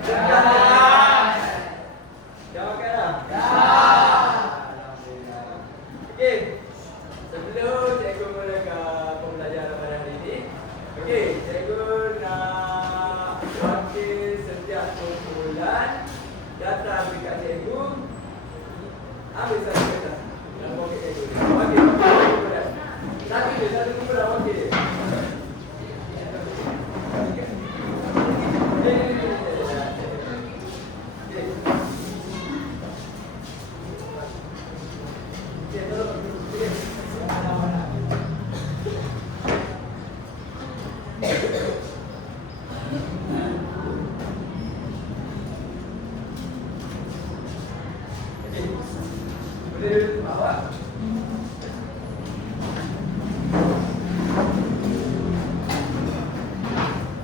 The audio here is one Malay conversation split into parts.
Dah. Jawabkan dah. Alhamdulillah. Okey. Sebelum cikgu mulakan pembelajaran pada hari ini, okey, cikgu nak wakil setiap kumpulan datang dekat cikgu. Ambil satu kertas. Dan wakil cikgu. Wakil kumpulan. Satu kumpulan wakil.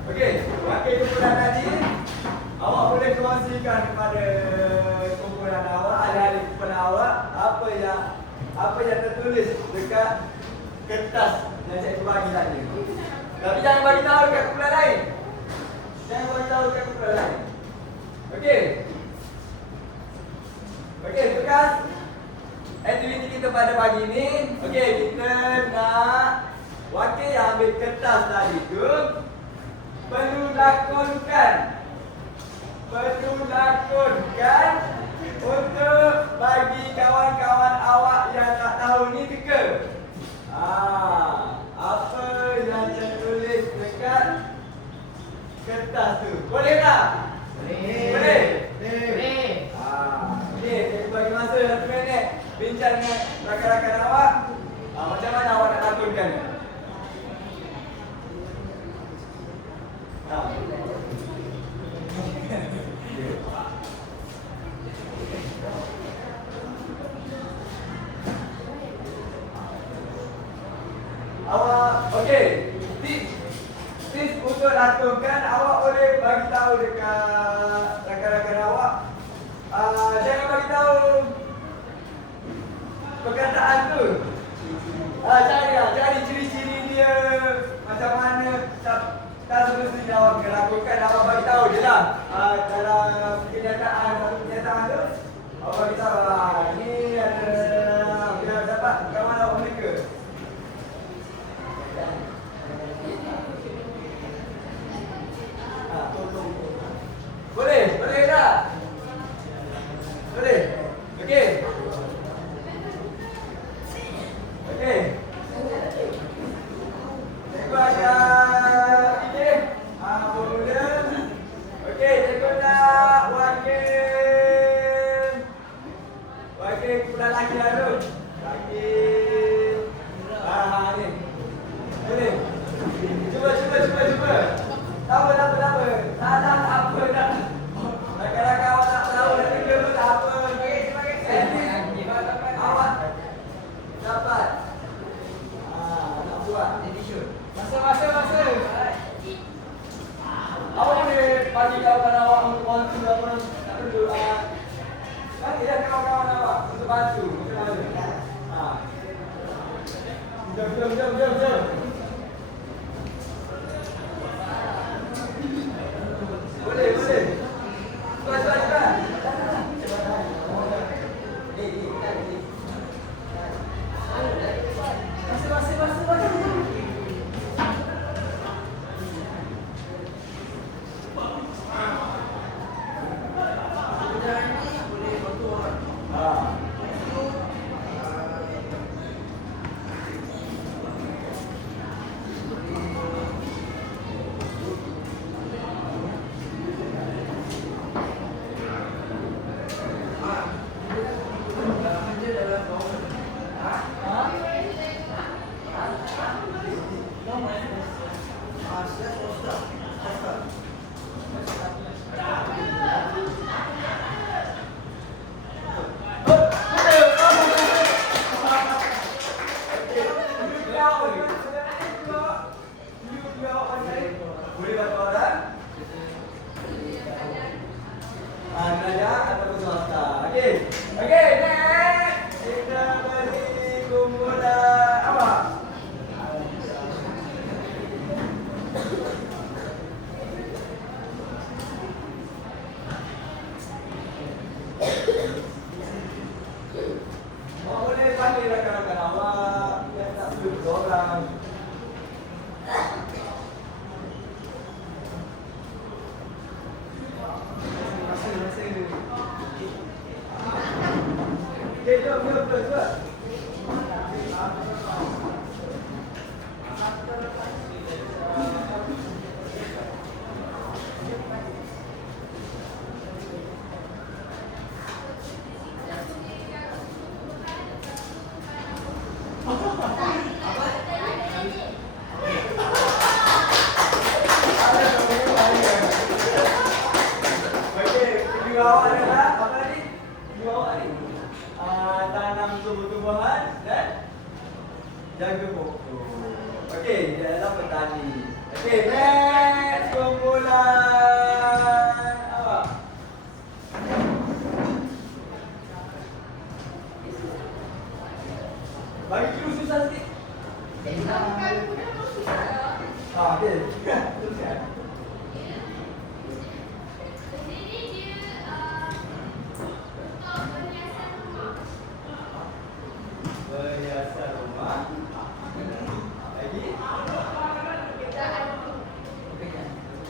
Okey, wakil kumpulan tadi, awak boleh kongsikan kepada kumpulan awak, ahli-ahli kumpulan awak, apa yang tertulis dekat kertas yang cikgu bagi tadi. Tapi jangan bagi tahu dekat kumpulan lain. Jangan bagi tahu dekat kumpulan lain. Okey. Okey, tugas aktiviti kita pada pagi ni, okey, kita nak wakil yang ambil kertas tadi tu perlu lakonkan untuk bagi kawan-kawan awak yang tak tahu ni teka. Apa yang tertulis dekat kertas tu? Boleh tak? Boleh. Okey, saya bagi masa 1 minit bincang dengan rakan-rakan awak. Macam mana awak nak lakonkan? Awak, okey. Tips untuk lakonkan, awak boleh bagi tahu dekat rakan-rakan awak. Jangan bagi tahu perkataan tu. Cari ciri-ciri dia macam mana. Tak semestinya awak kena lakukan, awak bagi tahu je lah. Dalam kenyataan tu, awak bagi tahu ni ada bila dapat kawan awak mereka. Boleh tak? Boleh? Okey. Cikgu akan formula. Okey, cikgu nak wakil kumpulan lelaki dulu. Ni. Boleh? Cuba. Tak apa. Rakan-rakan awak tak tahu nak teka pun tak apa. Awak dapat. Nak buat. Masa. Awak boleh bagi kawan awak untuk bantu apa tak perlu. Bagi dah kawan-kawan awak untuk bantu. Macam mana? Jom. Boleh. Cepat. Masa. jom, cepat. Awak adalah apa tadi? Tujuan awak ni tanam tumbuh-tumbuhan dan jaga pokok. Okey, dia adalah petani. Okey, next kumpulan awak. Bagi clue susah sikit. Okey. Teruskan. Perhiasan rumah. Lagi?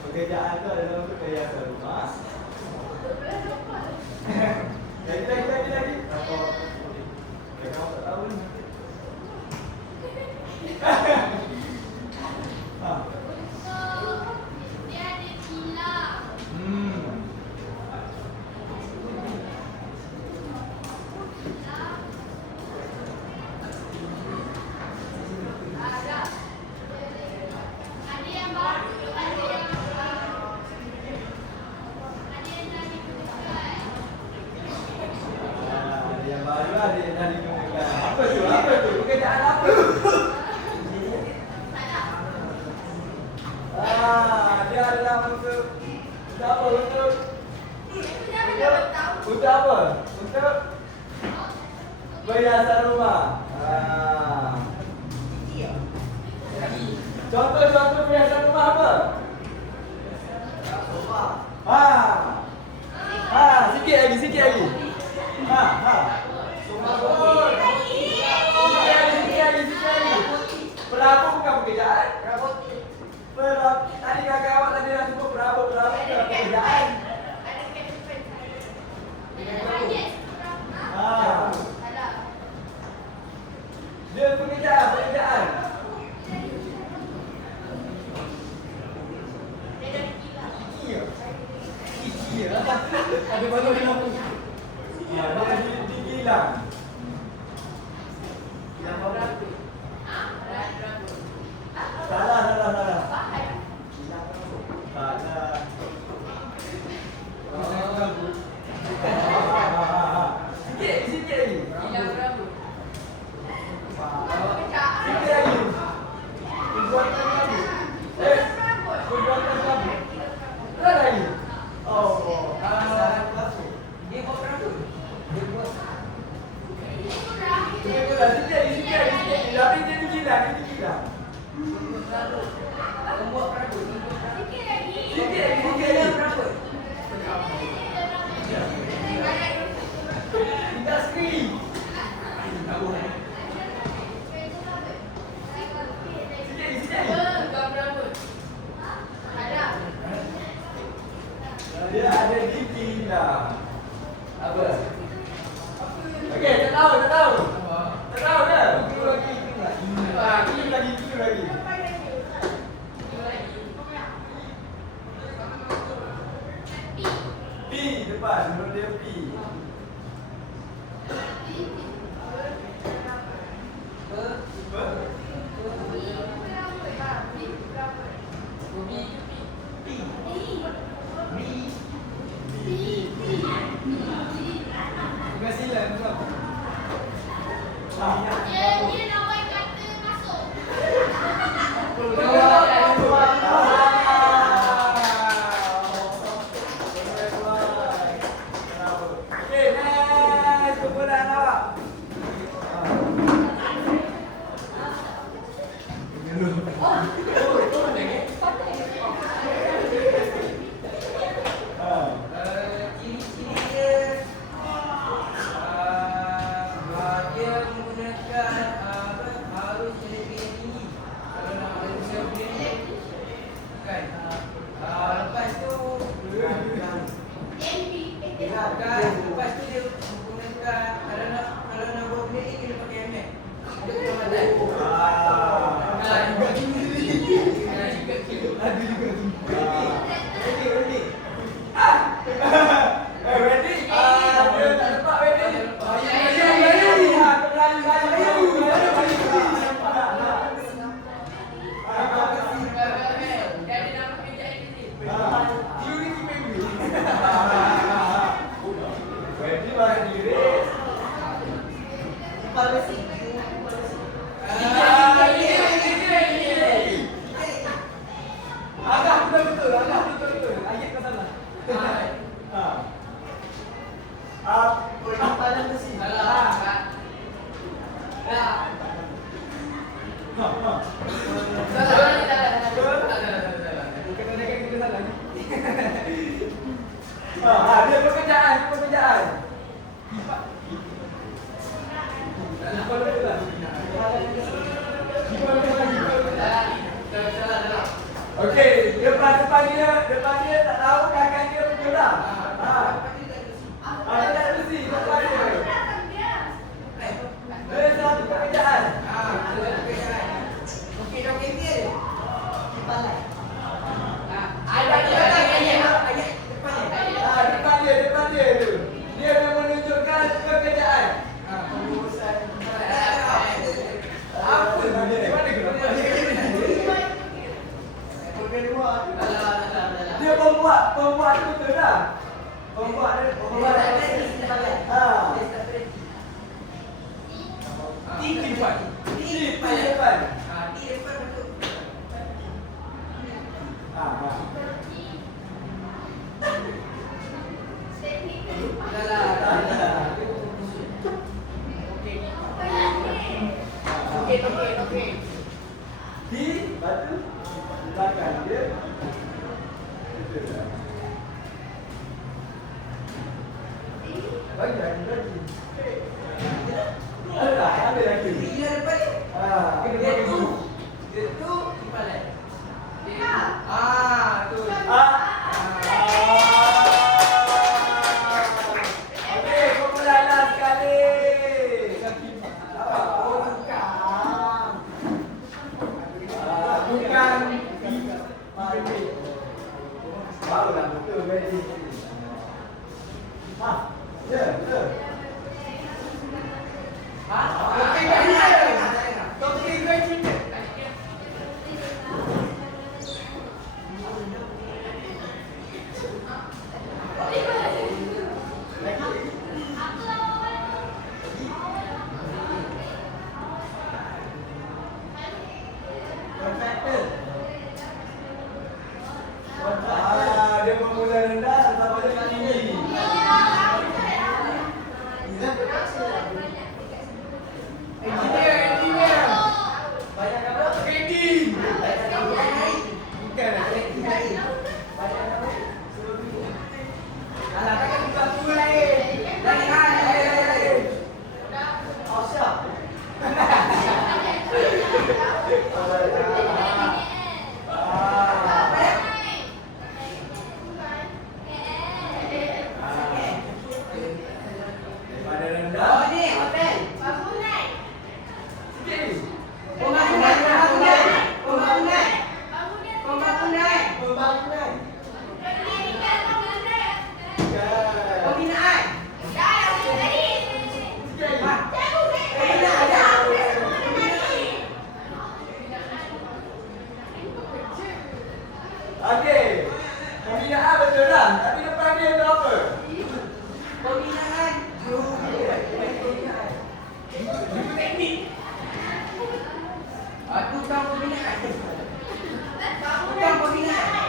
Pekerjaan tu adalah untuk perhiasan rumah. Lagi. Apa? Kau tak tahu ni. Dia ada kilau. Apa tu? Pekerjaan apa? Dia adalah untuk apa? Untuk apa? Untuk perhiasan rumah. Contoh perhiasan rumah apa? Sikit lagi. Sikit lagi. Perabot bukan pekerjaan. Tadi kakak awak tadi dah sebut perabot bukan pekerjaan. Dia pekerjaan. Ada baru dia nak. Dia digilang. Yang berapa? Salah. Sikit lagi. Kilau berapa? Sikit lagi. Perbuatan lagi. Perbuatan lagi. Tak lagi. Dia buat berapa? Dia buat. Sikit lagi. Tapi dia digilang. Sikit lagi. Minta skrin. Dia ada gigi lah. Apa? Okey, tak tahu. Tak tahu dah. Gigi lagi. P depan, menurut dia P. Dia nak buat kata masuk. Lepas tu dia menggunakan kalau bawa benda ni kena pakai helmet. Kita kena pandai. Dia pekerjaan. Okey, depan dia tak tahu kakak dia betul tak? Dia tak ada besi depan dia. Dia satu pekerjaan. Okey, dah okey dia. Kepalai. Depan dia tu. Dia nak menunjukkan pekerjaan. Apa tu dia? Mana kenapa? Dia pembuat tu betul tak? Pembuat. Di depan. Okey. Di batu belakang dia. Bagi. Ada lagi. Dia depan ni. Dia tu kepalai. Tu. Okey, pemenang sekali. Bukan. Barulah betul ready. Ya. Dia bermula rendah sampai dia tinggi. Engineer. Banyak apa? Trading. Bukan. Alah, takkan buka tu lain. Lain. Oh, siap. Pada rendah. Oh, ni hotel. Sikit. Pembangunan. Pembinaan. Okey. Pembinaan betul tak? Tapi depan dia tu apa? Pembinaan. Teknik. Tukang pembinaan. Tukang pembinaan.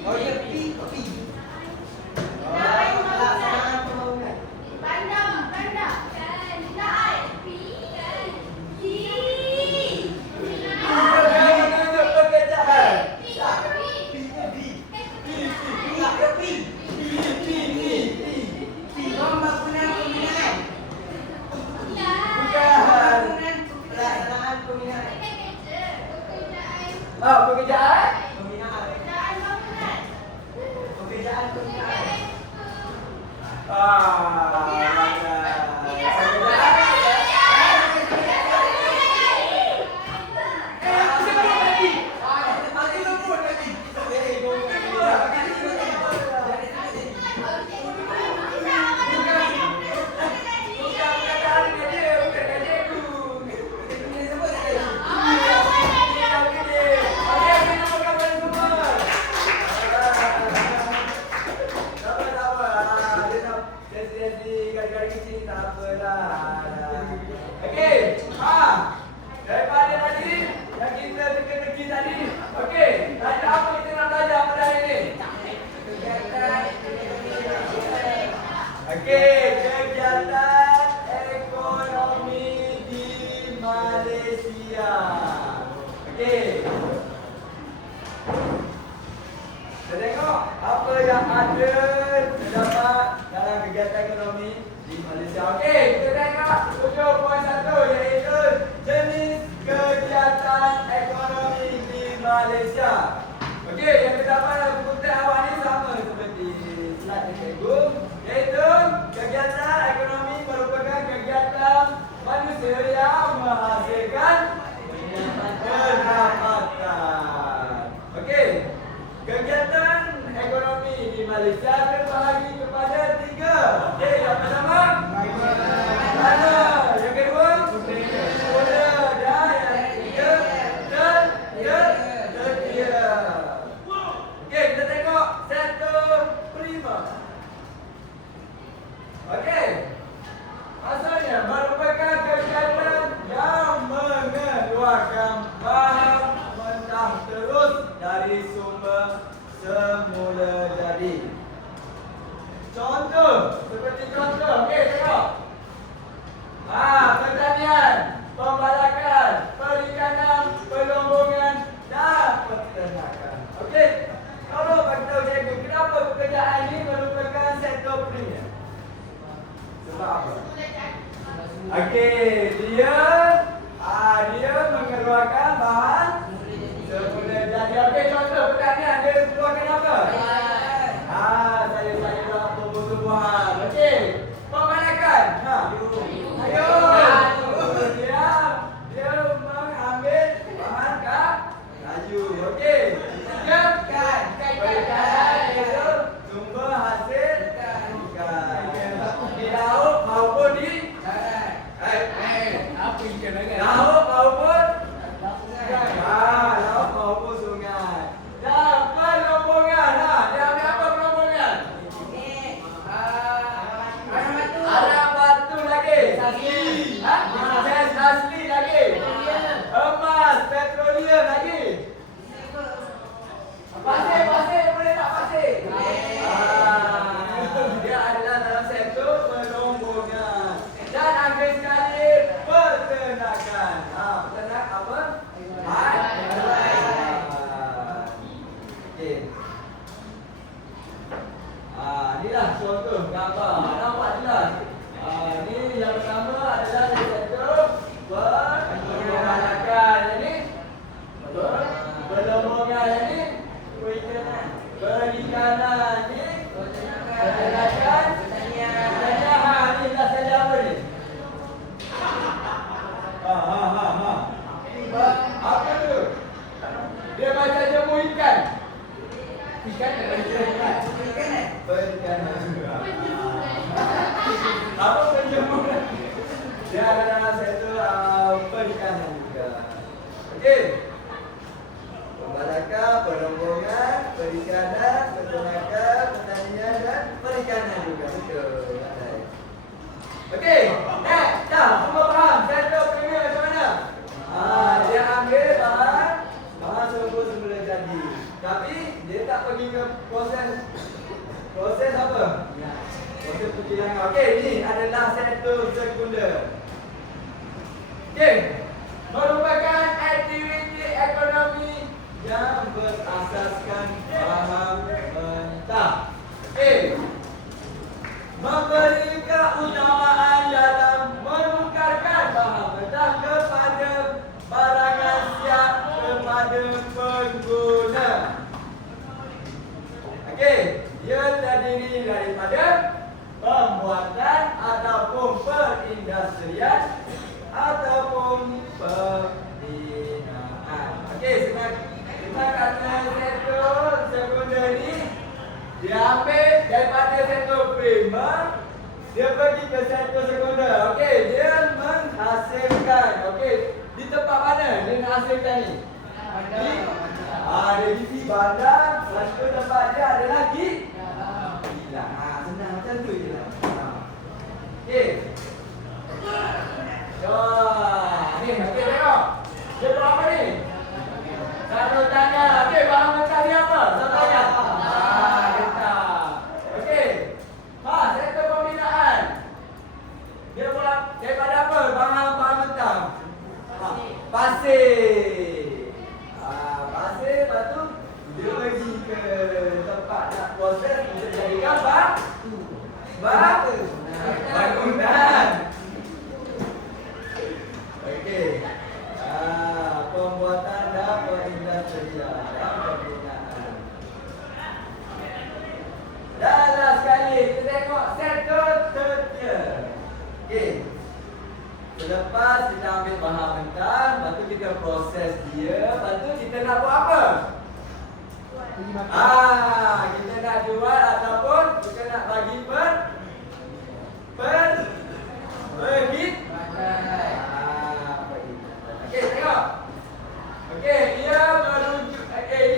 Oh, ya, P. Pembangunan tengok apa yang ada terdapat dalam kegiatan ekonomi di Malaysia. Okey, kita tengok 7.1 iaitu jenis kegiatan ekonomi di Malaysia. Okey, yang terdapat dalam buku teks awal ni sama seperti slide yang cikgu, iaitu kegiatan ekonomi merupakan kegiatan manusia yang menghasilkan pendapatan. Okey, kegiatan ekonomi di Malaysia terbahagi kepada 3. Okey, yang pertama mana? Yang kedua pula, dan yang ketiga tertia. Okey, kita tengok sektor primer. Okey, asalnya merupakan kegiatan yang mengeluarkan bahan mentah terus dari sumber semula jadi. Contoh, seperti contoh, okey tengok. Pertanian, pembalakan, perikanan, pelombongan dan peternakan. Okey, kalau bagi tahu cikgu, kenapa pekerjaan ini merupakan sektor primer? Sebab apa? Okey, dia mengeluarkan bahan semula jadi. Okey, contoh pertanian dia keluarkan apa? Sayur-sayuran, tumbuh-tumbuhan. Okey, pembalakan. Dia mengambil bahan kayu. Okey, perikanan itu sumber hasil ikan di laut maupun di Apa ikan lagi? laut maupun laut maupun sungai. Dan pelombongan, dia ambil apa pelombongan? Arang batu lagi. Gas asli lagi. Emas, petroleum lagi. Pasir boleh tak pasir? Dia adalah dalam sektor pelombongan. Dan akhir sekali peternakan. Peternak apa? Okey. Inilah contoh gambar. Nampak jelas. Ini yang pertama adalah di sektor pembalakan. Ini pelombongan, ini perikanan, ini peternakan, pertanian. Ini dah saja apa ni? Apa tu? Dia macam jemur ikan. Ikan perikanan. Apa penjemuran? Dia ada dalam sektor perikanan juga. Okey. Pembalakan, perombongan, perikanan, peternakan, pertanian dan perikanan juga. Betul. Okey. Dah semua faham sektor primer macam mana? Dia ambil bahan semula jadi. Tapi dia tak pergi ke proses apa? Proses pengilangan. Okey, ini adalah sektor sekunder. Okey. Merupakan aktiviti ekonomi yang berasaskan bahan mentah. Okey. Memberi keutamaan dalam menukarkan bahan mentah kepada barangan siap kepada pengguna. Okey, dia terdiri daripada pembuatan ataupun perindustrian ataupun pembinaan. Okey, kita kata sektor sekunder ni dia ambil daripada sektor primer, dia pergi ke sektor sekunder. Okey, dia menghasilkan. Okey, di tempat mana dia menghasilkan ni? Di bandar. Satu tempat dia adalah kilang. Senang macam tu je lah. Okey. Ni, okey tengok. Dia buat apa ni? Satu tanya. Okey, bahan mentah dia apa? Satu tanya. Getah. Okey. Sektor pembinaan. Dia buat daripada apa? Bahan mentah. Pasir. Pasir, lepas tu dia pergi ke awak nak proses untuk jadikan bangunan. Okey. Pembuatan dapur industrial dan pembinaan. Dan last sekali kita tengok seterusnya. Okey. Selepas kita ambil bahan mentah, lepas tu kita proses dia, lepas tu kita nak buat apa? Kita nak jual ataupun kita nak bagi Okey, tengok. Okey,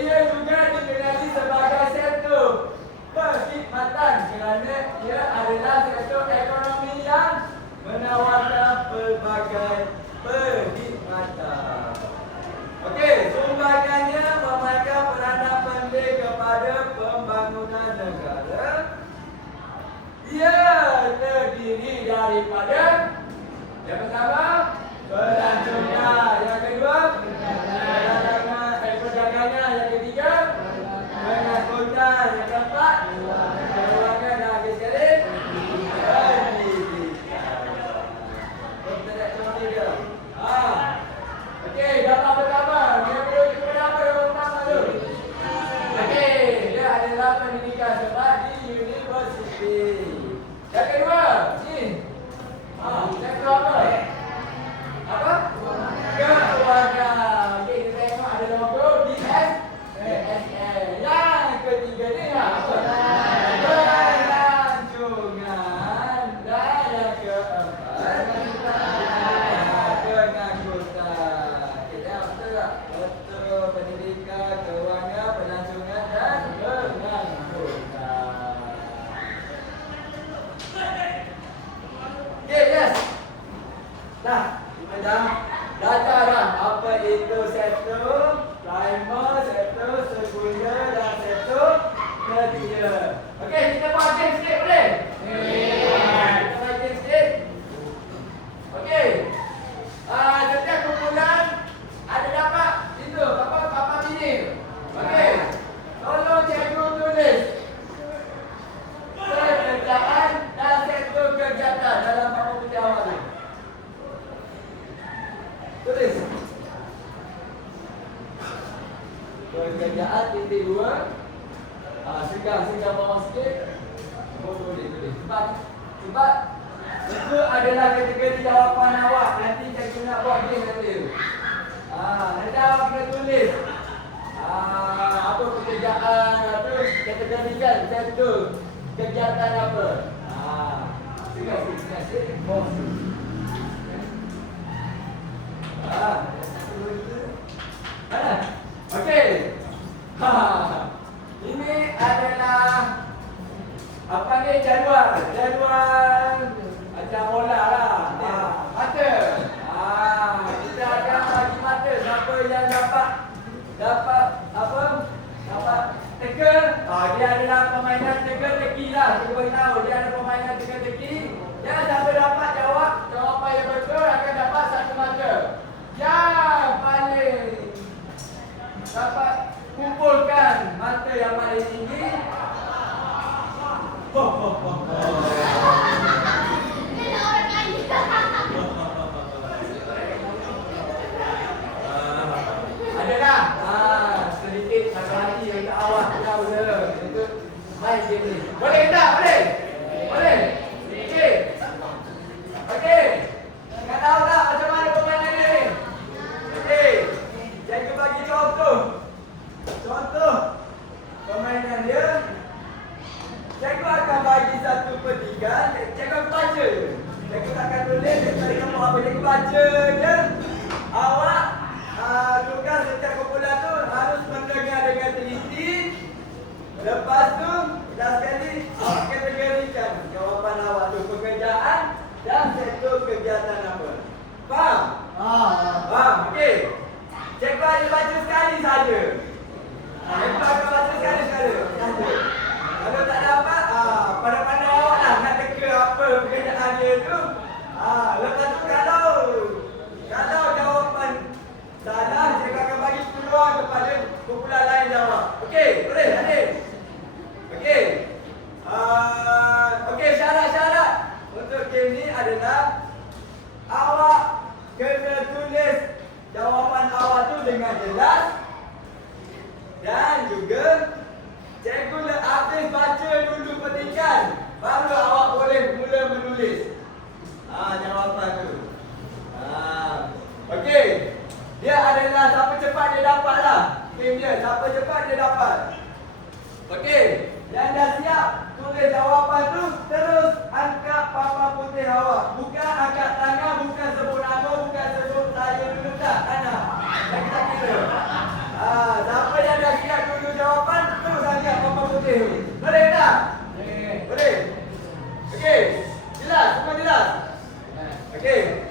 dia juga dikenali sebagai sektor perkhidmatan kerana dia adalah sektor ekonomi yang menawarkan pelbagai perkhidmatan. Okey, sumbangannya memainkan peranan penting kepada pembangunan negara. Ia terdiri daripada yang pertama, pelancongan, yang kedua, perdagangan, yang ketiga, pengangkutan, yang keempat, kewangan dan habis sekali, pendidikan. Okey, dalam pertama, dia perlu kepada apa yang pertama tu? Okey, dia adalah pendidikan sebab di universiti. Yang kedua, ni. Yang kedua apa? Apa? Kewangan. Okey, kita tengok ada logo DSN. Yang ketiga ni apa? Pelancongan. Dan yang keempat, pendidikan, kewangan, pelancongan dan pengangkutan. Okey, yes. Dah, kita dah dah apa itu sektor primer, sektor sekunder dan sektor tertier. Okey, kita buat game sikit boleh? Kita buat game sikit. Okey. Setiap kumpulan ada dapat itu apa bini. Okey. Tolong cikgu tulis pekerjaan dan sektor kegiatan dalam papan putih awal ni. Tulis. Pekerjaan titik 2. Singkat bawah sikit. Boleh tulis. Sebab itu adalah kategori jawapan awak. Nanti cikgu nak buat game nanti. Nanti awak kena tulis apa pekerjaan, apa kategorikan sektor kegiatan apa. Sikit. Mana? Okey. Ini adalah apa ni jadual macam bola lah. Mata. Kita akan bagi mata siapa yang dapat apa? Dapat teka. Dia adalah permainan teka-teki lah. Kita beritahu dia ada permainan teka-teki. Yang siapa dapat jawab jawapan yang betul akan dapat satu mata. Yang paling dapat kumpulkan mata yang paling tinggi. Adalah sedikit hati-hati untuk awak punya usaha untuk main game ni. Boleh tak? Boleh? Okey. Nak tahu tak macam mana permainan ni? Okey. Cikgu bagi contoh permainan dia. Cikgu akan bagi 1/3. Cikgu baca. Cikgu takkan tulis. Cikgu kamu apa cikgu baca je. Awak tugas setiap kumpulan tu harus mendengar dengan teliti. Lepas tu last sekali awak kategorikan jawapan awak tu pekerjaan dan sektor kegiatan apa. Faham? Faham? Okey. Cikgu ada baca sekali saja. Cikgu akan baca sekali saja. Kalau tak dapat, pandai-pandai awak lah nak teka apa pekerjaan dia tu. Lepas tu kalau jawapan salah, cikgu akan bagi peluang kepada kumpulan lain jawab. Okey, boleh? Adil? Okey, yang dah siap tulis jawapan tu, terus angkat papan putih awak. Bukan angkat tangan, bukan sebut nama, bukan sebut saya dulu tak. Ana. Dah kita kira. Siapa yang dah siap tulis jawapan, terus angkat papan putih tu. Boleh tak? Boleh. Okey. Jelas, semua jelas. Okey.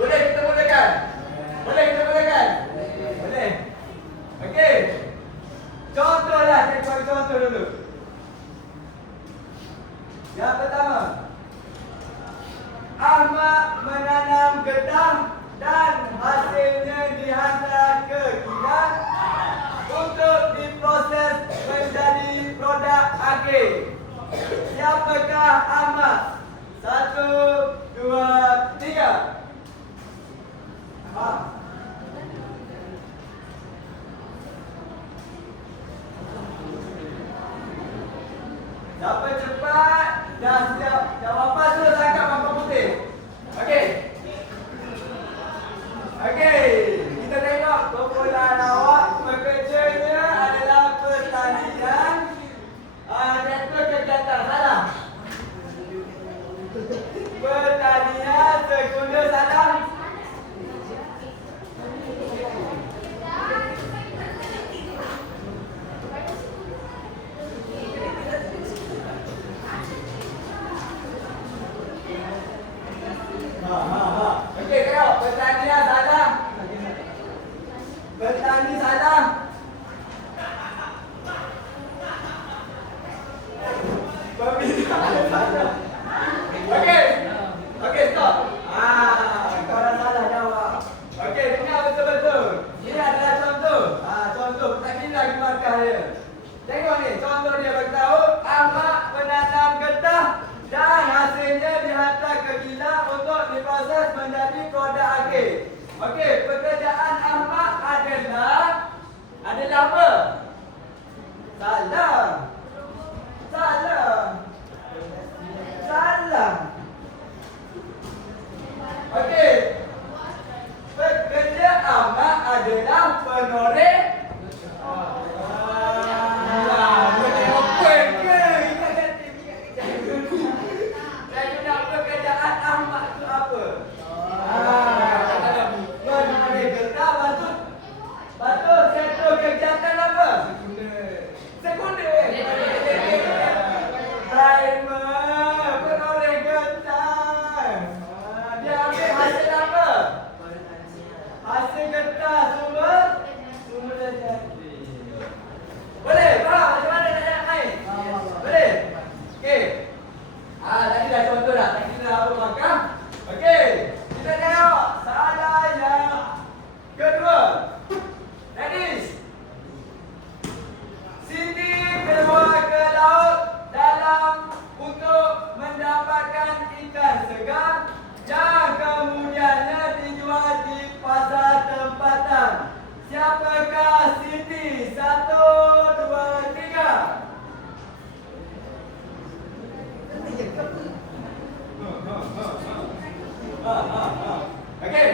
Boleh kita mulakan? Boleh kita mulakan? Boleh. Okey. Contohlah, saya buat contoh dulu. Yang pertama, Ahmad menanam ketam dan hasilnya dihantar ke kilang untuk diproses menjadi produk akhir. Siapakah Ahmad? 1, 2, 3. Siapa cepat dah siap jawapan tu angkat papan putih. Okey. Okey, kita tengok kumpulan awak pekerjanya adalah pertanian. Sektor kegiatan salah. Pertanian sekunder salah. Okey, tengok pertanian salah. Petani salah. Pembinaan salah. Okey. Okey, stop. Korang salah jawab. Okey, dengar betul-betul. Ini adalah contoh. Contoh. Tak kira lagi markah dia. Tengok ni, contoh dia beritahu Ahmad menanam getah dan hasilnya dihantar ke kilang untuk diproses menjadi produk akhir. Okey, pekerjaan Ahmad adalah apa? Salah. Okey. Pekerja Ahmad adalah penoreh. Boleh open ke? Saya nak pekerjaan Ahmad tu apa? Penoreh getah betul sektor kegiatan apa? Sekunder. Primer, penoreh getah. Dia ambil hasil apa? Hasil getah sumber jadi. Boleh? Faham macam mana nak main? Boleh? Okey. Tadi dah contoh dah. Tak kira apa markah. Okey. Kita tengok soalan yang kedua. Ladies. Siti keluar ke laut untuk mendapatkan ikan segar yang kemudiannya dijual di pasar tempatan. Siapakah Siti? 1, 2, 3. Okey.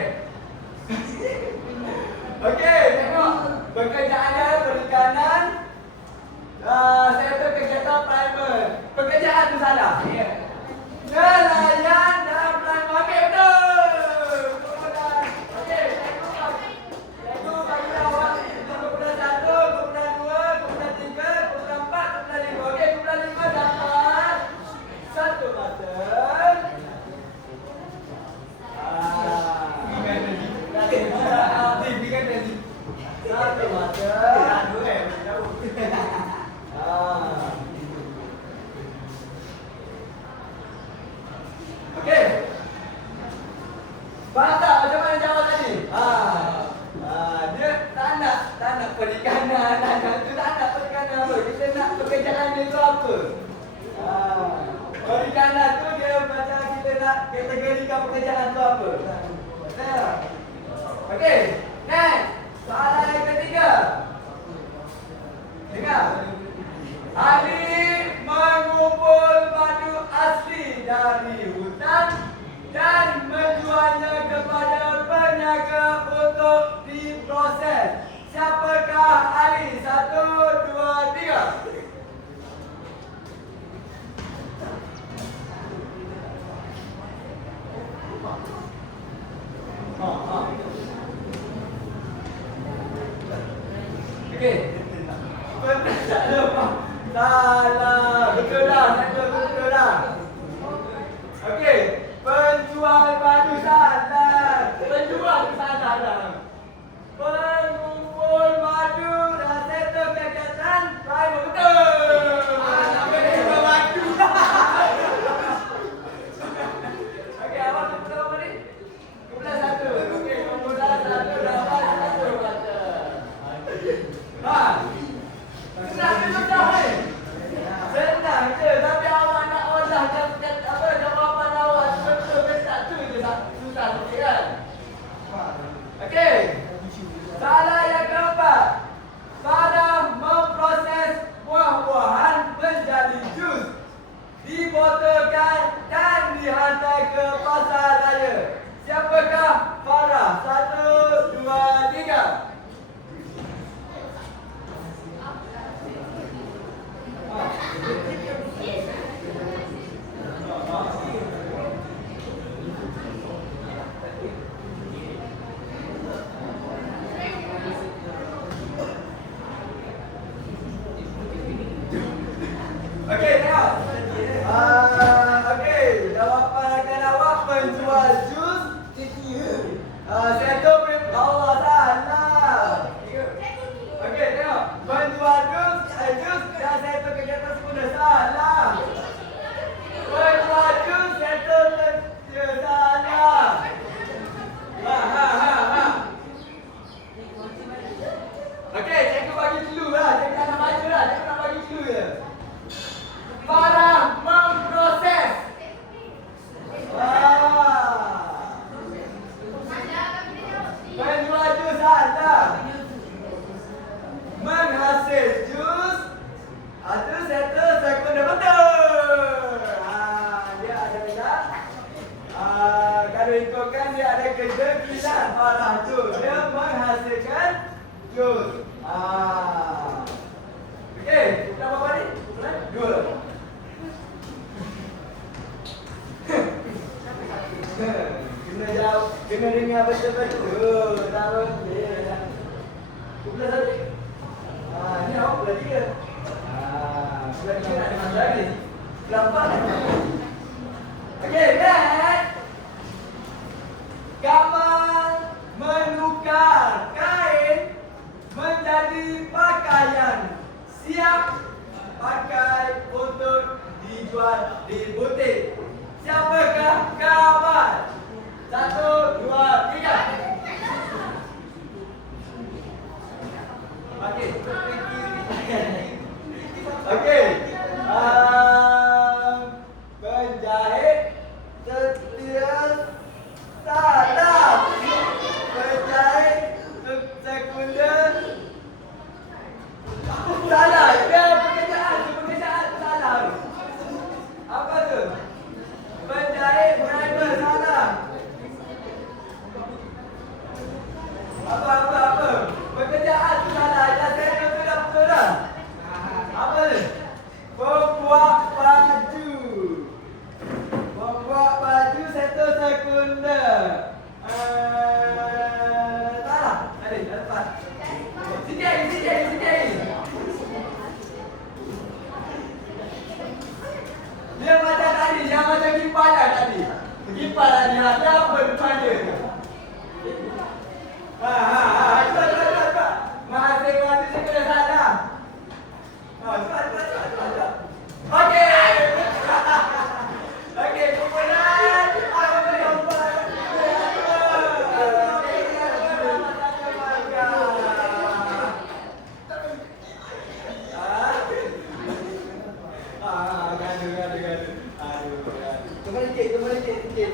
Okey, tengok. Pekerjaannya perikanan. Sektor kegiatan primer. Pekerjaan tu salah. Nelayan dan primer. Okey, betul. Okey, cikgu bagi awak kumpulan 1, kumpulan 2, kumpulan 3, kumpulan 4, kumpulan 5. Okey, kumpulan 5 dapat 1 button. Satu button. Okey. Faham tak macam mana jawab tadi? Dia tak nak perikanan, tu tak nak perikanan apa. Kita nak pekerjaan dia tu apa. Perikanan tu dia macam kita nak kategorikan pekerjaan tu apa. Okey. Next. Soalan yang ketiga. Dengar. Ali mengumpul madu asli dari hutan dan menjualnya kepada peniaga untuk diproses. Siapakah Ali? 1, 2, 3. salah. Betul dah, betul dah. Okey, penjual madu salah. Penjual salah dah. Pengumpul madu dah settle kegiatan. Driver betul. Tak boleh jual madu. Okey, awak kumpulan apa ni? Kumpulan 1. Okey, kumpulan 1 dapat 1 kata. Ha. Senang ke susah ni? Senang je, tapi awak nak olah jawapan awak betul ke tak tu je susah sikit kan? Okey. Salah yang keempat. Farah memproses buah-buahan menjadi jus, dibotolkan dan dihantar ke pasar raya. Siapakah Farah? 1, 2, 3. Okey, tengok. Okey, jawapan akan awak penjual jus. Settle with Allah salah. Okey, tengok. Penjual jus dah settle kegiatan semula salah. Penjual jus settle kerja salah. Ha. Okey, cikgu bagi clue lah. Cikgu tak nak baca lah. Cikgu nak bagi clue je. Farah memproses. Penjual jus salah. Menghasil jus. Ada settle sekunder betul. Dia ada benda. Kalau ikutkan dia ada kerja kilat Farah tu. Dia menghasilkan jus. Okey, kita apa ni? 2. Kena jawab, kena dengar betul-betul. Tak boleh. Kumpulan 1. Ni awak kumpulan 3. Kumpulan 3 nak dengar lagi. Kumpulan 4. Okey, next. Kamal menukar kain menjadi pakaian siap pakai untuk dijual di butik. Siapakah Kamal? 1, 2, 3. Okey. Okey. Penjahit setia salah. Penjahit sekunder salah. Dia pekerjaan salah. Apa tu? Penjahit driver salah. Apa? Pekerjaan tu salah. Dah saya sudah betul dah. Apa ni? Pembuat baju. Pembuat baju settle sekunder. Salah. Ada lepas. Sikit. Dia macam tadi, yang macam kiparan tadi. Kiparan dia ada apa depan dia? Cepat. Menghasil baju saya kena salah. Cepat. Okey. Okey, kumpulan. Kembali sikit.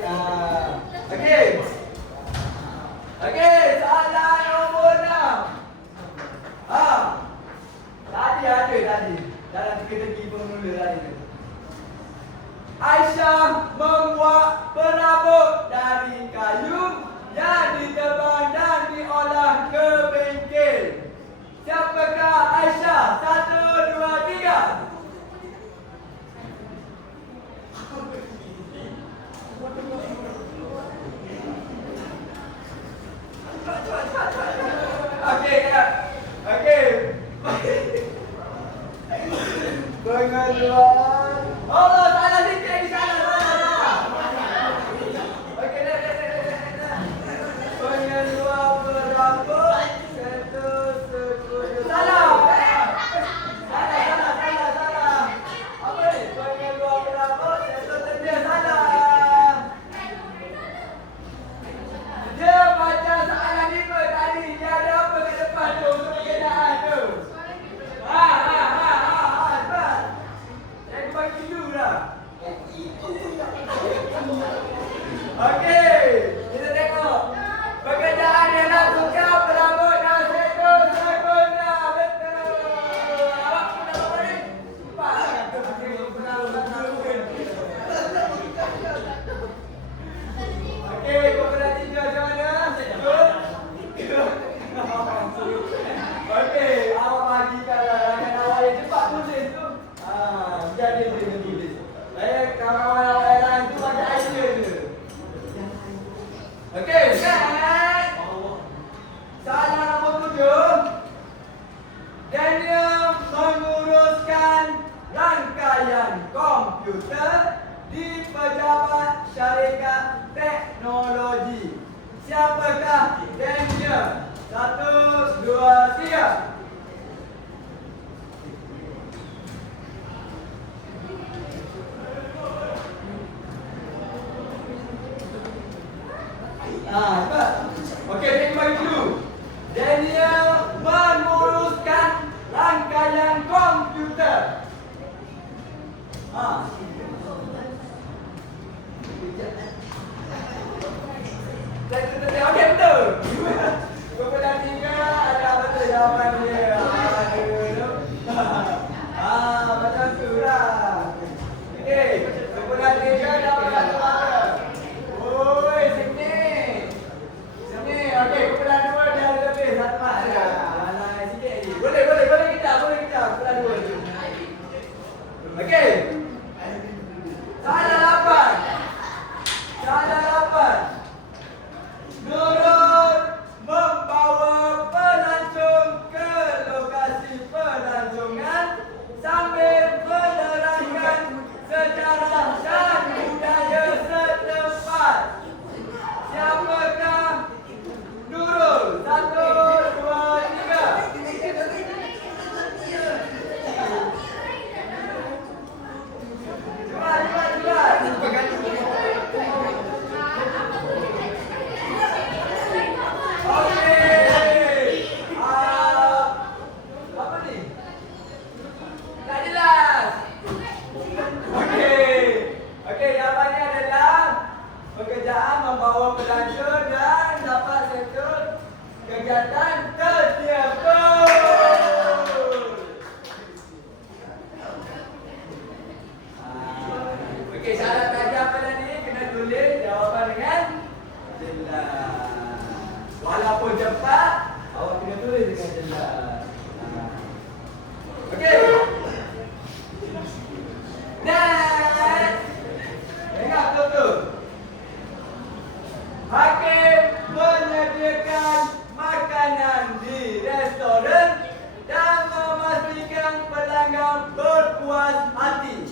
Okey, salah nombor 6. Tadi ada. Dalam teka-teki pemula tadi. Aisyah membuat perabot dari kayu yang ditebang dan diolah ke bengkel. Siapakah Aisyah? 1, 2, 3. Okey. Pengeluar. Allah, salah sikit ni, salah. Okey, dah. Pengeluar berambut. Satu, sepuluh. Salah. Salah. Apa ni? Pengeluar berambut. Satu, tenda. Salah. Dia baca soalan 5 tadi. Dia ada apa kat depan tu untuk perbezaan tu? Cepat. Saya bagi dulu dah. Okey, kita tengok. Pekerjaan yang nak tukar berambut dan satu sempurna. Betul. Awak pun dah apa ni? Cepat. Okey, kau berhati macam mana? Good. Okey, awak bagikan rancangan awak yang cepat tulis tu. Biar dia boleh tulis. Saya kawan-kawan awak yang lain tu ada idea je. Okey, next. Salah nombor 7. Daniel menguruskan rangkaian komputer di pejabat syarikat teknologi. Siapakah Daniel? 1, 2, 3. Cepat. Okey, kita bagi dulu. Daniel menguruskan rangkaian komputer. Okey, betul. Kau pernah tinggal ada betul jawapan dia. Macam tu lah. Okey, kau pernah tinggal dapat satu marah. Oi, sini. Okey, kau pernah dua dah ada lebih satu marah. Sikit lagi. Boleh kita. Pernah dua tu. Okey. Salah 8. Nurul membawa pelancong ke lokasi pelancongan sambil menerangkan sejarah dan budaya setempat. Siapakah Nurul? 1, 2, 3. Cepat. Apa ni? Tak jelas. Okey, jawapannya adalah pekerjaan membawa pelancong dan dapat settle kegiatan tertiapkan. Okey, syarat tadi apa tadi? Kena tulis jawapan dengan jelas. Walaupun cepat, awak kena tulis dengan jelas. Okey. Next. Dengar betul. Hakim menyediakan makanan di restoran dan memastikan pelanggan berpuas hati.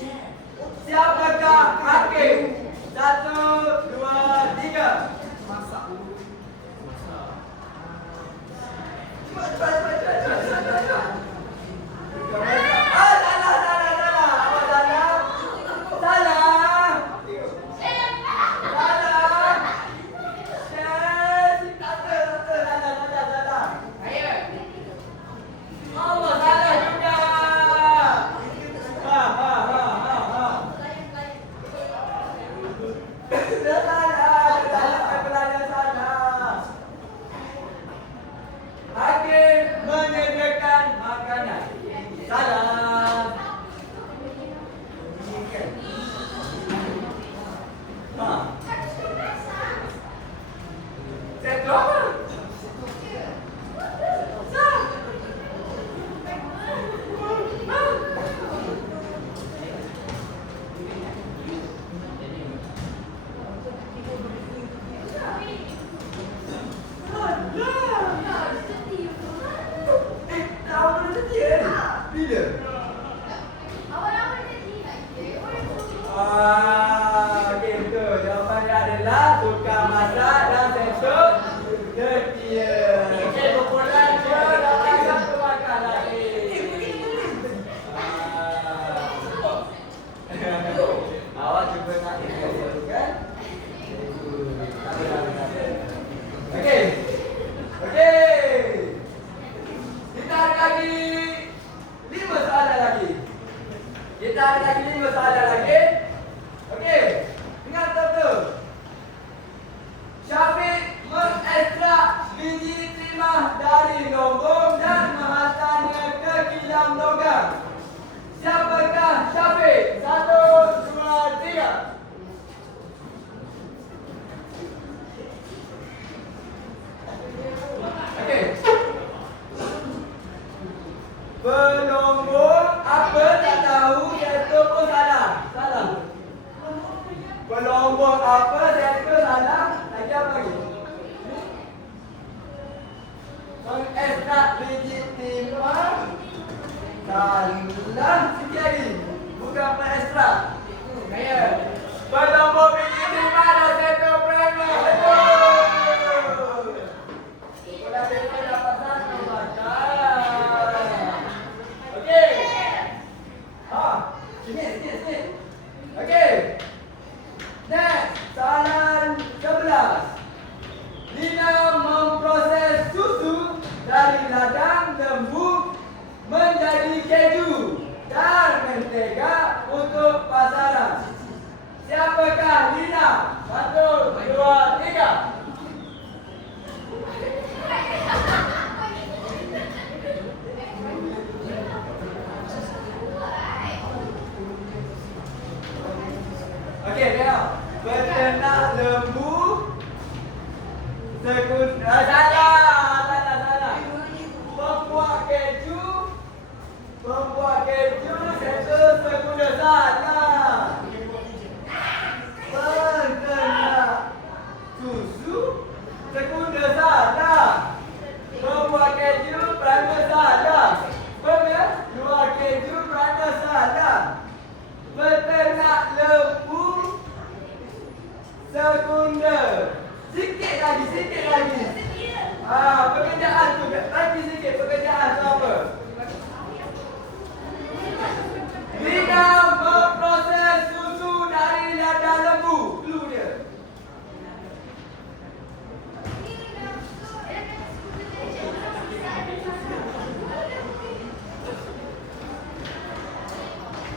Siapakah hakim? 1, 2, 3. Masak dulu. Cepat. Salah juga. Okey, betul. Jawapannya adalah tukang masak dan sensor ketia. Okey, kumpulan dua dapat satu markah lagi. Awak cuba nak ikut dulu kan? Okey. Okey. Kita ada lagi 5 soalan lagi. Kita ada lagi 5 soalan lagi. Okey. Dengar betul-betul. Syafiq mengekstrak biji timah dari lombong dan menghantarnya ke kilang longgang. Siapakah Syafiq? 1, 2, 3. Okey. Pelombong apa tak tahu itu pun salah. Salah. Pelombong apa itu salah. Lagi apa lagi? Mengekstrak biji timah. Salah. Sikit lagi. Bukan mengekstrak. Kaya. Pelombong biji timah dan satu primer. Betul. Sekolah kita dapat satu markah. Okey. Sikit. Okey. Next, soalan 11. Lina memproses susu dari ladang lembu menjadi keju dan mentega untuk pasaran. Siapakah Lina? 1, 2, 3. Okey, tengok. Peternak lembu salah. Pembuat keju sekunda salah. Peternak susu sekunda salah. Pembuat keju primer salah. Pembuat keju primer salah. Peternak lembu sekunda. Sikit lagi. Pekerjaan tu lagi sikit. Pekerjaan tu apa? Lina memproses susu dari ladang lembu. Clue dia.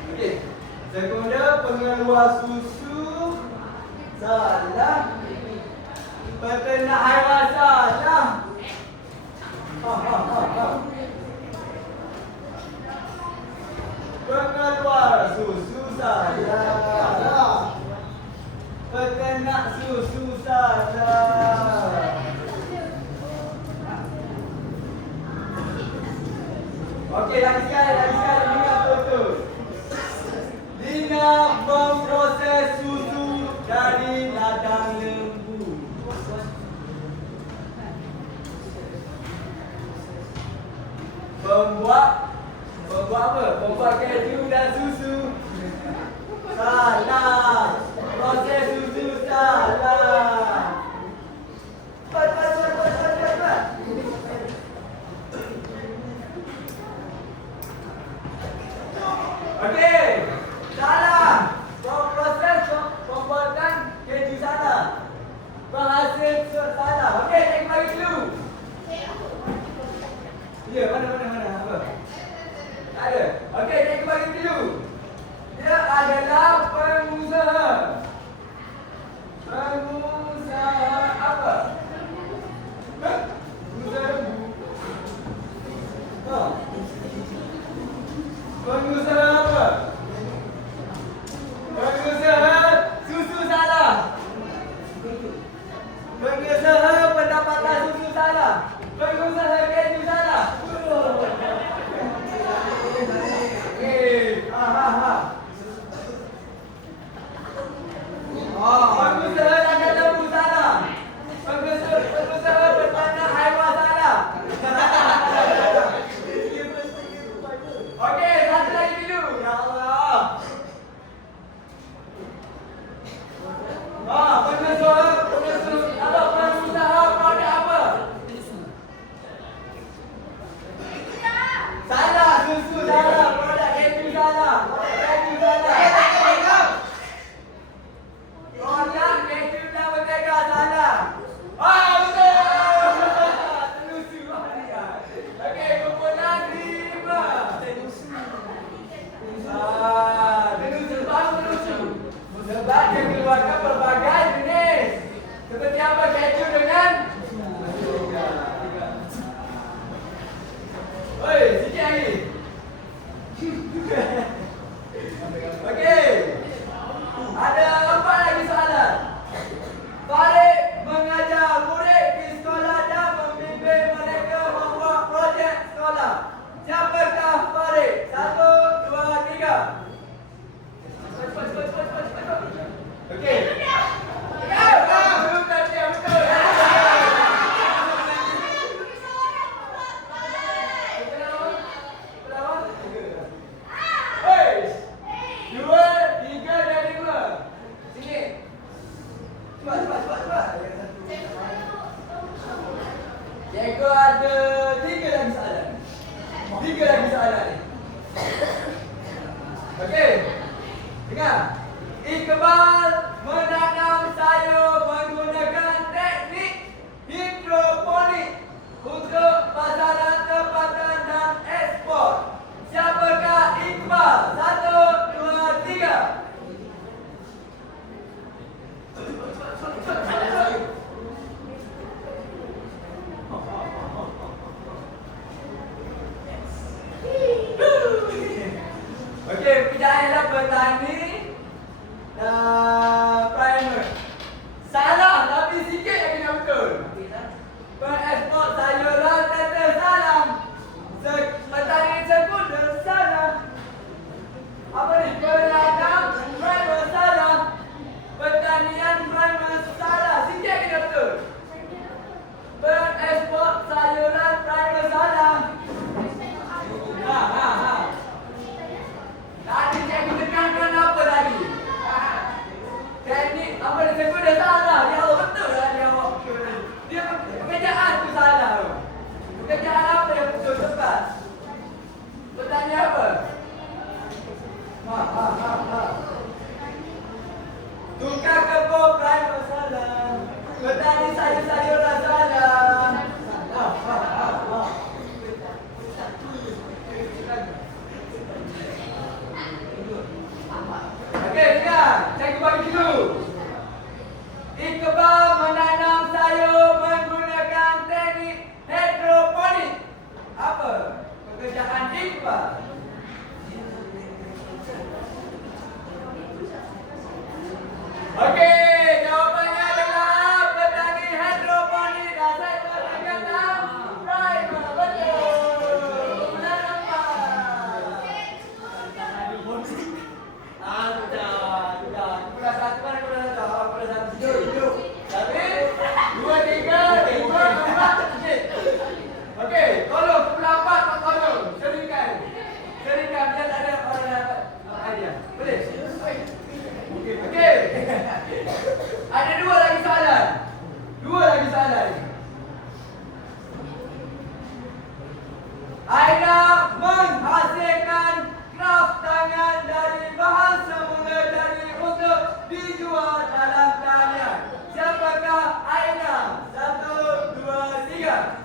Okey. Sekunda pengeluar susu salah. Peternak haiwan salah. Pengeluar susu salah. Peternak susu salah. Okey, lagi sekali dengar betul. Lina memproses susu dari ladang lembu. Pembuat apa? Pembuat keju dan susu. Salah. Proses susu salah. Cepat. Okey. Salah. Proses pembuatan keju salah. Penghasil salah. Okey, saya bagi clue. Ya, mana? Apa? Tak ada. Okey, saya bagi clue. Dia adalah pengusaha Okey. Dengar. Iqbal menanam sayur menggunakan teknik hidroponik untuk pasaran tempatan dan ekspor. Siapakah Iqbal? 1, 2, 3. Okey, pekerjaan ialah petani primer. Salah, tapi sikit lagi yang betul. Pengekspor sayuran kata salah. Petani sekunder salah. Apa ni? Penanam primer salah. Pertanian primer salah. Sikit lagi yang betul. Pengekspor sayuran primer salah. Ha. Tadi cikgu tekankan apa tadi? Teknik apa dia sebut dah salah. Dia awak betul lah dia awak. Dia pekerjaan tu salah tu. Pekerjaan apa yang betul tepat? Bertanya apa? Ha. Tukar kebun primer salah. Petani sayur-sayuran salah. Ha. Okey, dengar. Cikgu bagi dulu. Iqbal menanam sayur menggunakan teknik hidroponik. Apa pekerjaan Iqbal? Okey, jawapannya adalah petani hidroponik. Dan saya kata primer. Betul. Benar nampak. Sudah satu mana sudah satu. Sudah satu hidup. Tapi 2, 3, 5, 4, sikit. Okey, tolong sebelah 4 tolong. Seringkan biar tak ada orang dapat idea. Boleh? Okey. Ada 2 lagi soalan. Aina menghasilkan kraft tangan dari bahan semula jadi untuk dijual dalam talian. Siapakah Aina? 1, 2, 3.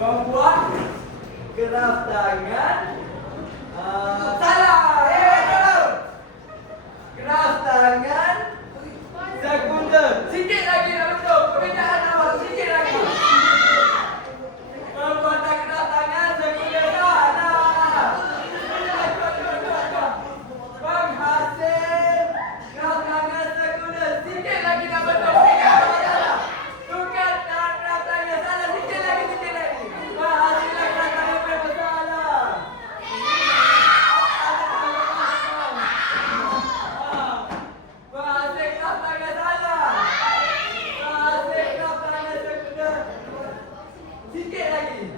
Membuat kraft tangan. Salah. Kraft tangan sekunder. Sikit lagi dah betul. Perbezaan awal sikit lagi. Membuat kraft tangan sekunder salah. Penghasil kraft tangan sekunder. Sikit lagi dah betul. Tukar kraft tangan salah. Sikit lagi. Penghasilan kraft tangan memang salah. Penghasil kraft tangan salah. Penghasil kraft tangan sekunder. Sikit lagi.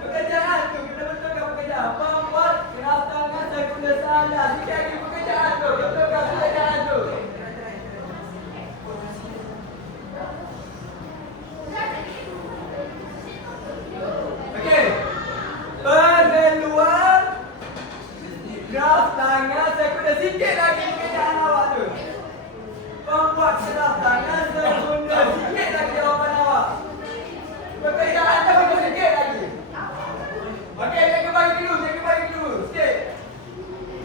Pekerjaan tu kita betulkan pekerjaan. Pembuat kraft tangan sekunder salah. Sikit lagi pekerjaan tu. Betulkan pekerjaan tu. Okey. Pengeluar kraft tangan sekunder. Sikit lagi pekerjaan awak tu. Pembuat kraft tangan sekunder. Sikit lagi jawapan awak. Pekerjaan tu betul sikit lagi. Okey, cikgu bagi dulu. Sikit.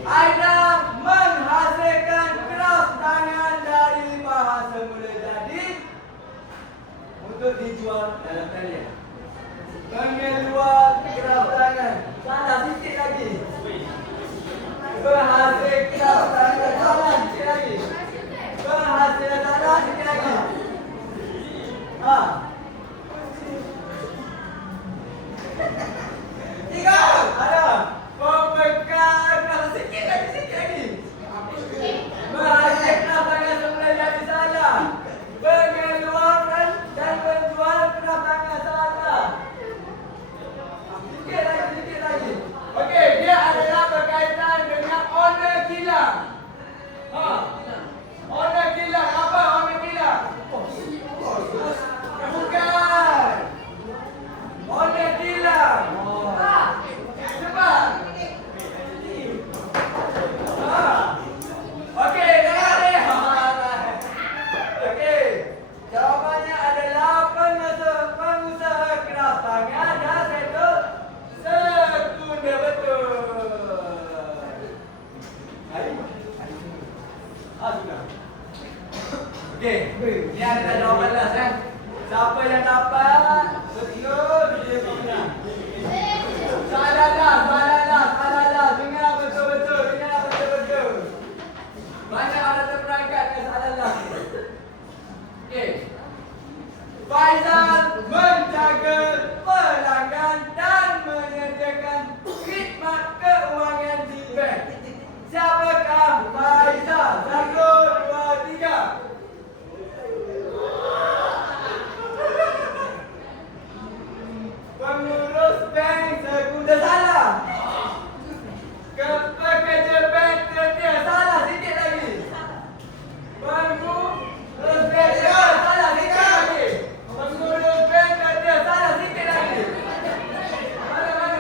Aina menghasilkan kraft tangan dari bahan semula jadi untuk dijual dalam talian. Pengeluar kraft tangan. Salah sikit lagi. Penghasil kraft tangan salah sikit lagi. Penghasilan salah sikit lagi. Ha. 3. Ada. Pemekar kraft sikit lagi. Menghasil kraft tangan semula jadi salah. Pengeluaran dan penjual kraft tangan salah. Sikit lagi. Okey, dia adalah berkaitan dengan owner kilang. Owner kilang. Apa owner kilang? betul dia pemenang. Salah lah. Dengar betul-betul. Banyak orang terperangkap dengan salah lah. Okey. Faizal menjaga pelanggan dan menyediakan khidmat keuangan di bank. Siapakah Faizal? 1, 2, 3. Pengurus bank sekunder salah. Pekerja bank setia salah sikit lagi. Pengurus bank setia salah sikit lagi. Pengurus bank setia salah sikit lagi. Mana?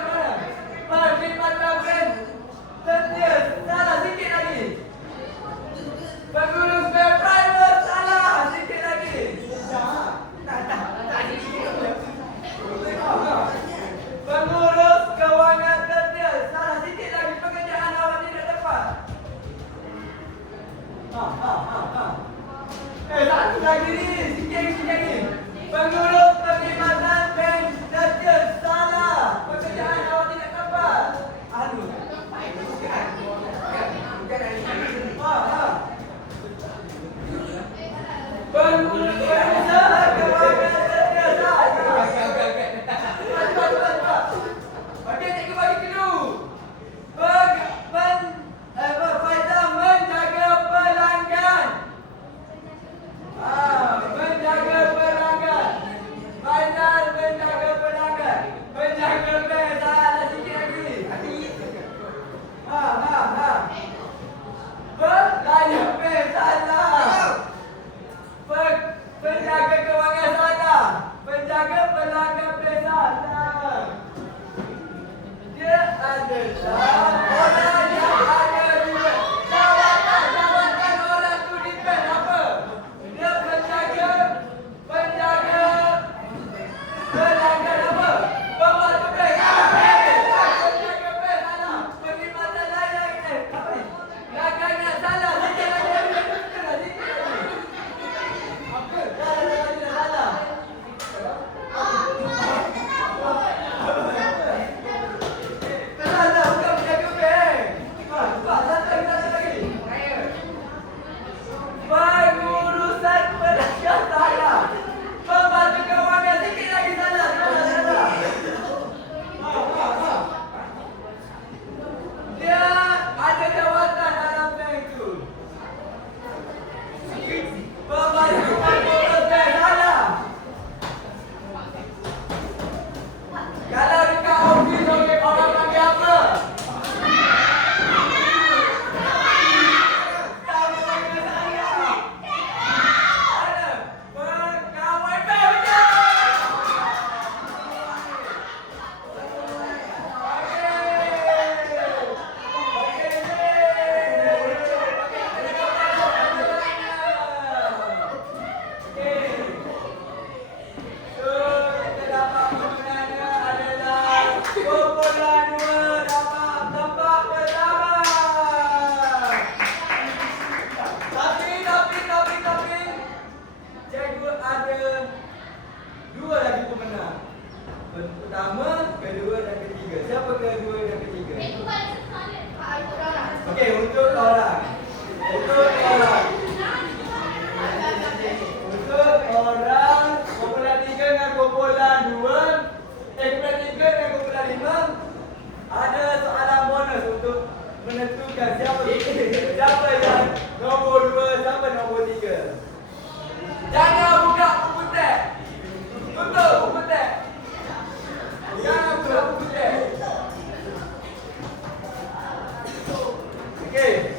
Perkhidmatan bank setia salah sikit lagi. Pengurus bank private salah sikit lagi. Pengurus kewangan setia salah sikit lagi. Pekerjaan awak tidak tepat. Satu lagi ni. Sikit lagi. Pengurus perkhidmatan bank setia salah. Pekerjaan awak tidak tepat. Aduh. Pengurus pengusaha kewangan setia salah. Okey, cikgu bagi clue. Faizal menjaga pelanggan. Menjaga pelanggan. Faizal menjaga pelanggan. Menjaga bank salah sikit lagi. Pelayan bank salah. Penjaga kewangan salah. Penjaga pelanggan bank salah. Dia adalah orang yang ada di bank. Jawatan orang tu di bank apa? Dia penjaga pelanggan apa? Pembantu bank. Penjaga bank salah. Perkhidmatan layanan apa ni? Dagangan salah. Sikit lagi. Salah. Salah, bukan penjaga bank. Cepat, satu lagi. Pengurusan pelanggan salah. Pembantu kewangan sikit lagi salah. Dia ada jawatan dalam bank tu. Pembantu pengurus bank salah. Kalau dekat ofis orang panggil apa? Sama panggil saya. Ada pegawai bank betul. Kita dapat pemenangnya adalah kumpulan 2 dapat tempat pertama. Tapi cikgu ada 2 lagi pemenang. Pertama, kedua dan ketiga. Siapa kedua dan ketiga? Cikgu balik soalan. Okey, untuk orang. Untuk orang kumpulan 3 dengan kumpulan 2, kumpulan 3 dengan kumpulan 5, ada soalan bonus untuk menentukan siapa yang nombor 2, siapa nombor 3. Jangan buka buku teks. Tutup buku teks. Jangan buka buku teks. Okey.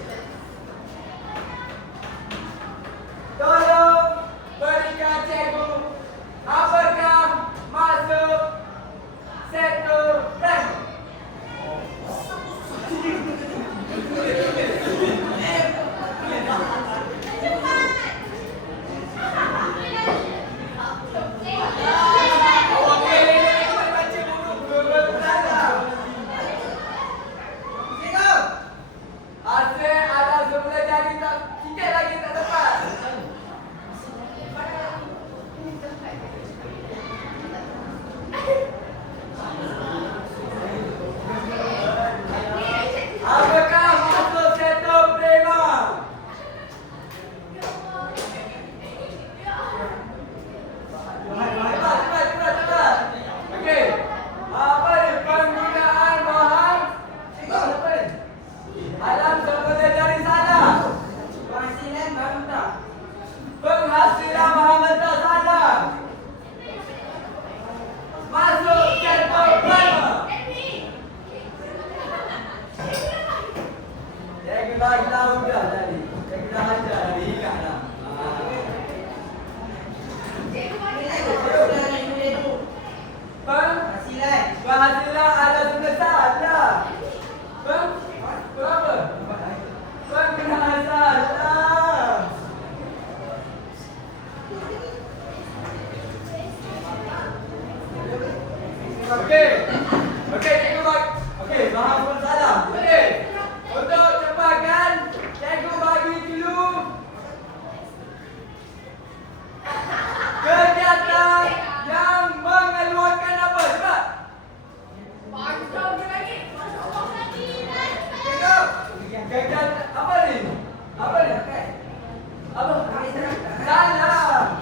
Okey. Okey, cikgu bagi. Okey, faham pun salah. Okey. Untuk cepatkan, cikgu bagi dulu kegiatan yang mengeluarkan apa? Cepat. Cikgu. Kegiatan apa ni? Apa ni? Apa? Salah.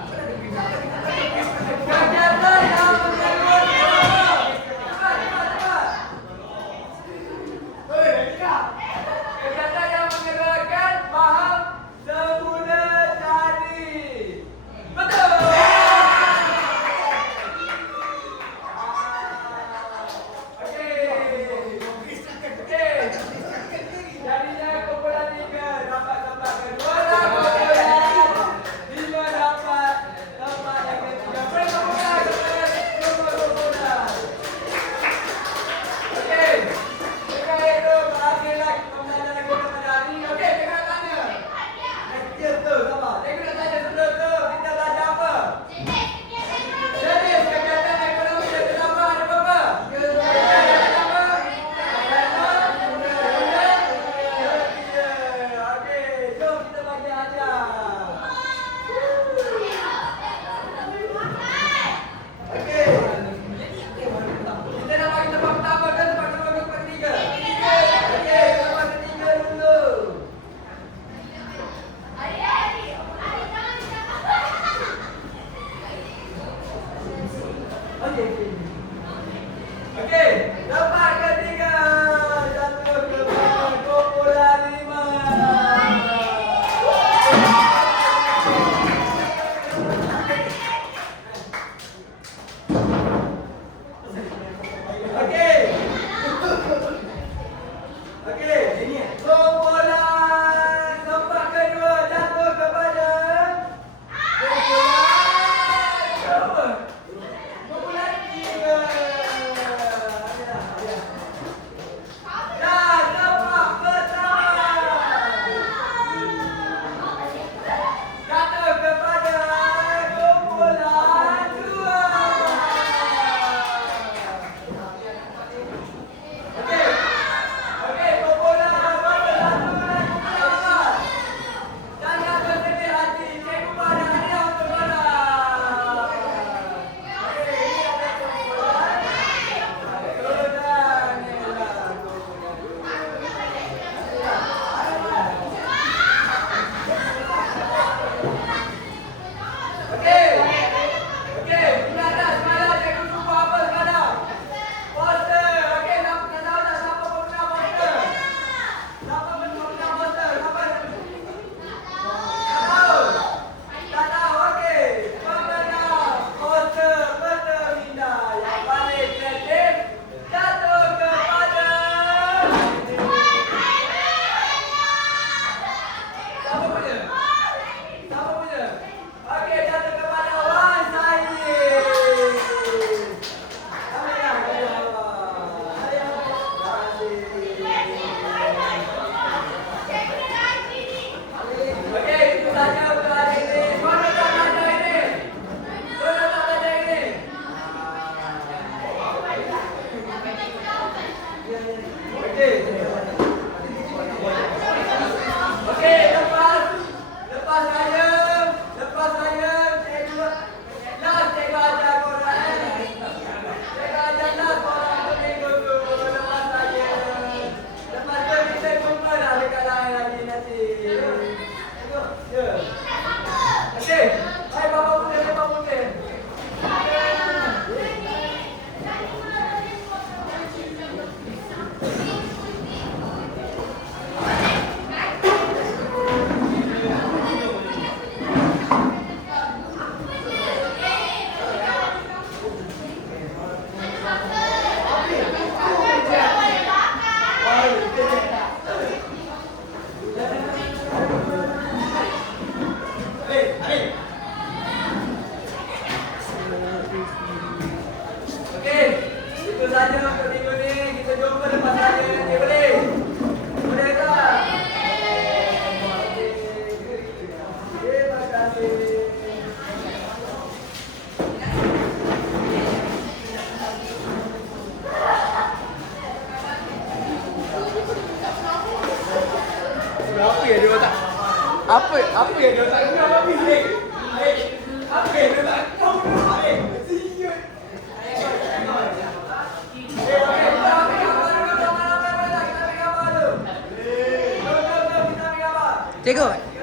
Kegiatan yang mengeluarkan apa? Cepat, cepat, cepat. Kegiatan yang mengeluarkan faham semula jadi. Betul. Okey. Jadinya kumpulan 3 dapat tempat kedua dan kumpulan 5 dapat tempat yang ketiga. Beri kumpulan kumpulan. Okey. Sekarang itu berakhirlah pembelajaran kita pada hari ini. Okey, cikgu nak tanya. Kecil tu, sabar. Cikgu nak tanya sebelum tu kita belajar apa? Jenis kegiatan ekonomi yang pertama ada berapa? Yang pertama, okey, jom kita bagi hadiah. Okey. Kita nak bagi tempat pertama dan tempat kedua dan tempat ketiga. Okey, tempat ketiga dulu. Okey, tempat ketiga jatuh kepada kumpulan 5. Okey. Okey, ini kumpulan tempat kedua jatuh kepada kumpulan apa? Kumpulan 3. Cikgu,